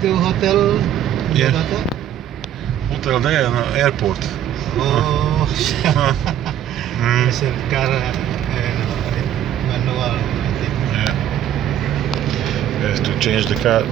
itu hotel Iya. Jakarta? Hotel daar, airport. Oh, Hmm. sekarang manual nanti. Yeah. We have to change the car.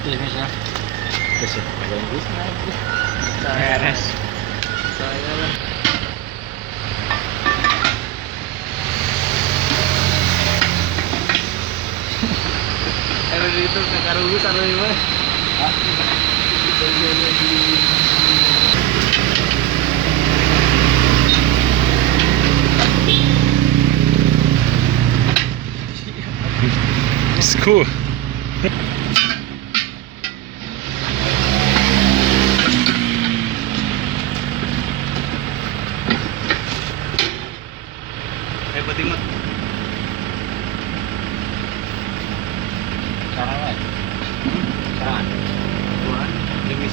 Bisa. Bisa. Bagus lagi. Beres. Saya lah. Itu kakarugu taruh di mana? Hah? It's cool. Hebat banget. Sekarang lah. Sekarang. Buan demi